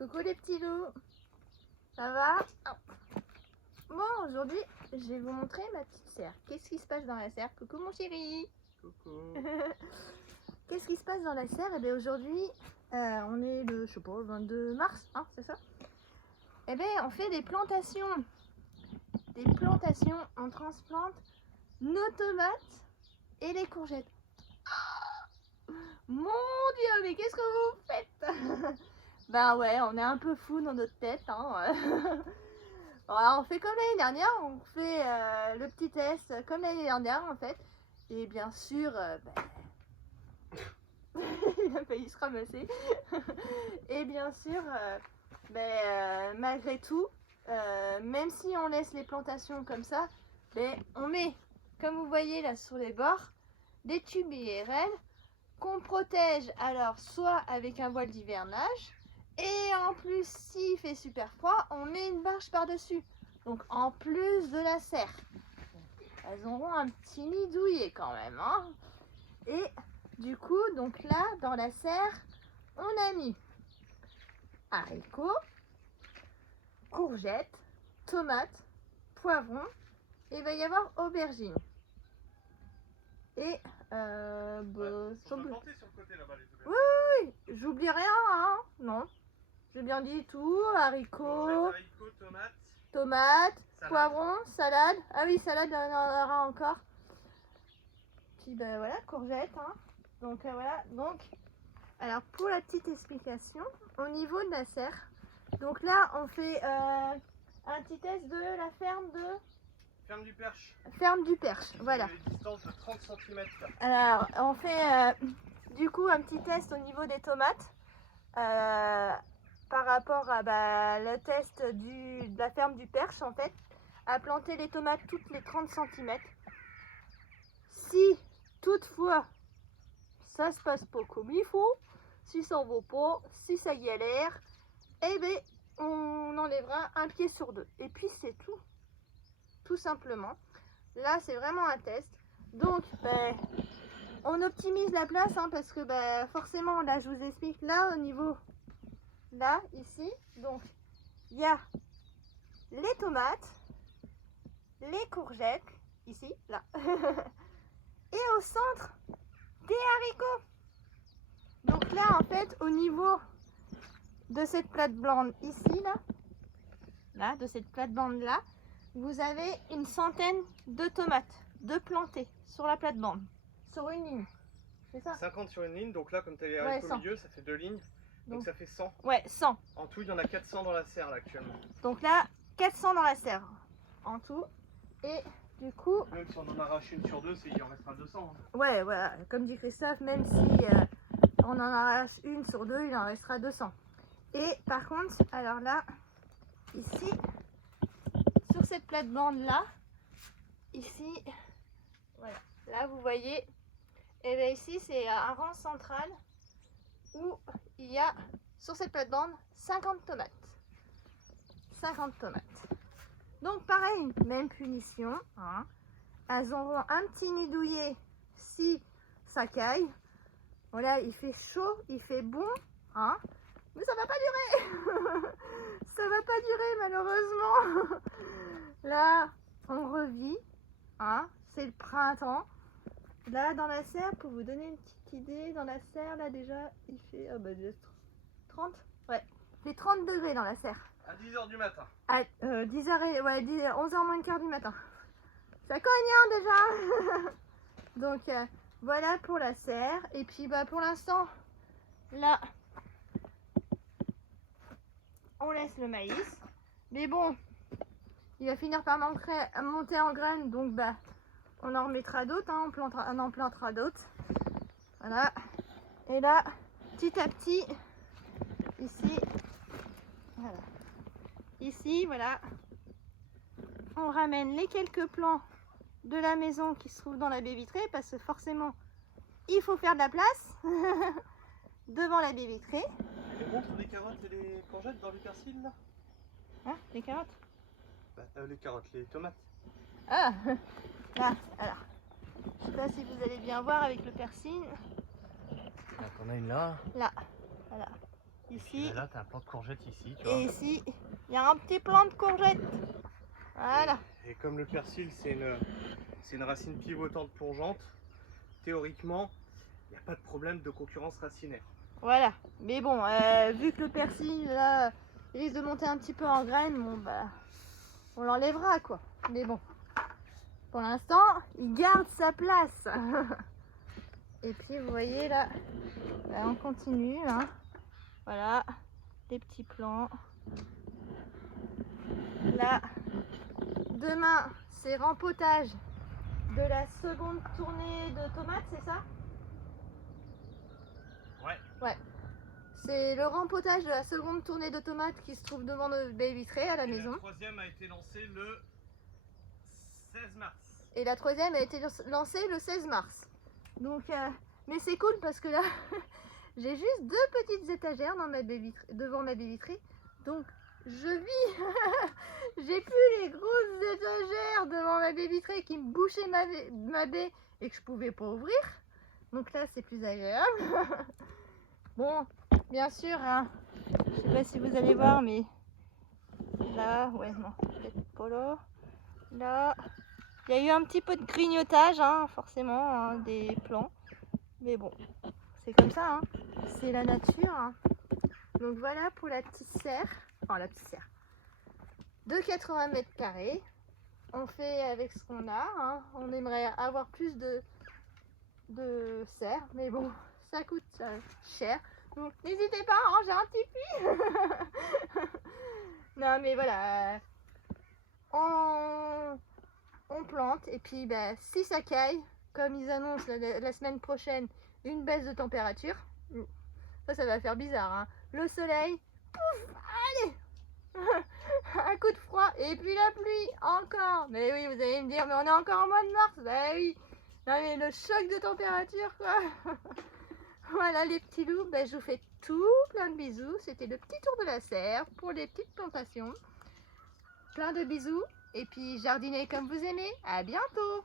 Coucou les petits loups, ça va? Bon, aujourd'hui, je vais vous montrer ma petite serre. Qu'est-ce qui se passe dans la serre? Coucou mon chéri. Coucou. Qu'est-ce qui se passe dans la serre? Et bien aujourd'hui, on est le, je sais pas, 22 mars, hein, c'est ça? Et bien, on fait des plantations. On transplante nos tomates et les courgettes. Mon Dieu, mais qu'est-ce que vous faites? Ben ouais, on est un peu fou dans notre tête, hein. Voilà, on fait comme l'année dernière, on fait le petit test comme l'année dernière en fait. Et bien sûr, il a failli se ramasser. Et bien sûr, malgré tout, même si on laisse les plantations comme ça, on met, comme vous voyez là sur les bords, des tubes IRL qu'on protège alors soit avec un voile d'hivernage, et en plus s'il fait super froid, on met une bâche par-dessus. Donc en plus de la serre, elles auront un petit nid douillet quand même, hein. Et du coup, donc là, dans la serre, on a mis haricots, courgettes, tomates, poivrons, et il va y avoir aubergines. Et Sur le côté là-bas, les oui, j'oublie rien, hein. Non, j'ai bien dit tout. Haricots, tomates, poivrons, salade. Ah oui, salade, il y en aura encore. Puis voilà, courgettes, hein. Donc voilà, donc alors pour la petite explication, au niveau de la serre, donc là on fait un petit test de la Ferme du Perche. Ferme du Perche, voilà. Une distance de 30 cm. Alors on fait du coup un petit test au niveau des tomates par rapport à le test de la ferme du Perche en fait, à planter les tomates toutes les 30 cm. Si toutefois ça se passe pas comme il faut, si ça en vaut pas, si ça galère, eh bien on enlèvera un pied sur deux. Et puis c'est tout simplement. Là c'est vraiment un test. Donc on optimise la place, hein, parce que forcément là je vous explique, là au niveau, là ici, donc il y a les tomates, les courgettes, ici, là, et au centre des haricots. Donc là en fait au niveau de cette plate-bande ici, là, de cette plate-bande là, vous avez une centaine de tomates de plantées sur la plate-bande, sur une ligne. C'est ça? 50 sur une ligne, donc là comme tu as les Ouais, haricots 100. au milieu, ça fait 2 lignes. Donc ça fait 100. Ouais, 100. En tout, il y en a 400 dans la serre là actuellement. Donc là, 400 dans la serre en tout. Et du coup, même si on en arrache une sur deux, il en restera 200. Hein. Ouais, voilà, comme dit Christophe, même si on en arrache une sur deux, il en restera 200. Et par contre, alors là, ici, sur cette plate-bande là, ici, voilà, là vous voyez, et bien ici c'est un rang central où il y a sur cette plate-bande 50 tomates. 50 tomates. Donc pareil, même punition, hein. Elles auront un petit nid douillet si ça caille. Voilà, il fait chaud, il fait bon, hein. Mais ça va pas durer. Ça va pas durer malheureusement. Là, on revit, hein. C'est le printemps. Là, dans la serre, pour vous donner une petite idée, dans la serre, là déjà, il fait 30, ouais, il fait 30 degrés dans la serre. À 10h du matin. À 10h, ouais, 11h moins le quart du matin. Ça cogne hein, déjà. Donc voilà pour la serre. Et puis pour l'instant, là, on laisse le maïs. Mais bon, il va finir par monter en graines. Donc on en remettra d'autres, hein, on en plantera d'autres. Voilà. Et là, petit à petit, ici, voilà. Ici, voilà, on ramène les quelques plants de la maison qui se trouve dans la baie vitrée, parce que forcément, il faut faire de la place devant la baie vitrée. Et montre les carottes et les courgettes dans le persil là. Hein, les carottes? Les carottes, les tomates. Ah, là, alors, je sais pas si vous allez bien voir avec le persil. Donc on a une là. Là, voilà. Ici. Et là, tu as un plant de courgette ici, tu vois. Et ici, il y a un petit plant de courgette. Voilà. Et comme le persil, c'est une racine pivotante plongeante, théoriquement, il n'y a pas de problème de concurrence racinaire. Voilà. Mais bon, vu que le persil, là, il risque de monter un petit peu en graines, bon, bah, on l'enlèvera, quoi. Mais bon, pour l'instant, il garde sa place. Et puis, vous voyez, là, on continue, hein. Voilà, les petits plants. Là, demain, c'est rempotage de la seconde tournée de tomates, c'est ça? Ouais. Ouais. C'est le rempotage de la seconde tournée de tomates qui se trouve devant nos baies vitrées à la maison. La troisième a été lancée le 16 mars. Et la troisième a été lancée le 16 mars. Donc, mais c'est cool parce que là, j'ai juste 2 petites étagères dans ma baie vitrée, devant ma baie vitrée. Donc, je vis. J'ai plus les grosses étagères devant ma baie vitrée qui me bouchaient ma baie et que je pouvais pas ouvrir. Donc là, c'est plus agréable. Bon, bien sûr, hein, je sais pas si vous allez voir, mais là, ouais, non, peut-être pas là. Là, il y a eu un petit peu de grignotage, hein, forcément, hein, des plants. Mais bon, c'est comme ça, hein, c'est la nature. Hein. Donc voilà pour la petite serre, enfin la petite serre, de 80 mètres carrés. On fait avec ce qu'on a, hein. On aimerait avoir plus de serre, mais bon, ça coûte cher. Donc n'hésitez pas à ranger un Tipeee. Non mais voilà, on plante et puis bah, si ça caille, comme ils annoncent la semaine prochaine une baisse de température, ça va faire bizarre, hein. Le soleil, pouf, allez. Un coup de froid et puis la pluie encore. Mais oui, vous allez me dire, mais on est encore en mois de mars. Bah oui. Non mais le choc de température, quoi. Voilà les petits loups, bah, je vous fais tout plein de bisous. C'était le petit tour de la serre pour les petites plantations. Plein de bisous et puis jardinez comme vous aimez. À bientôt.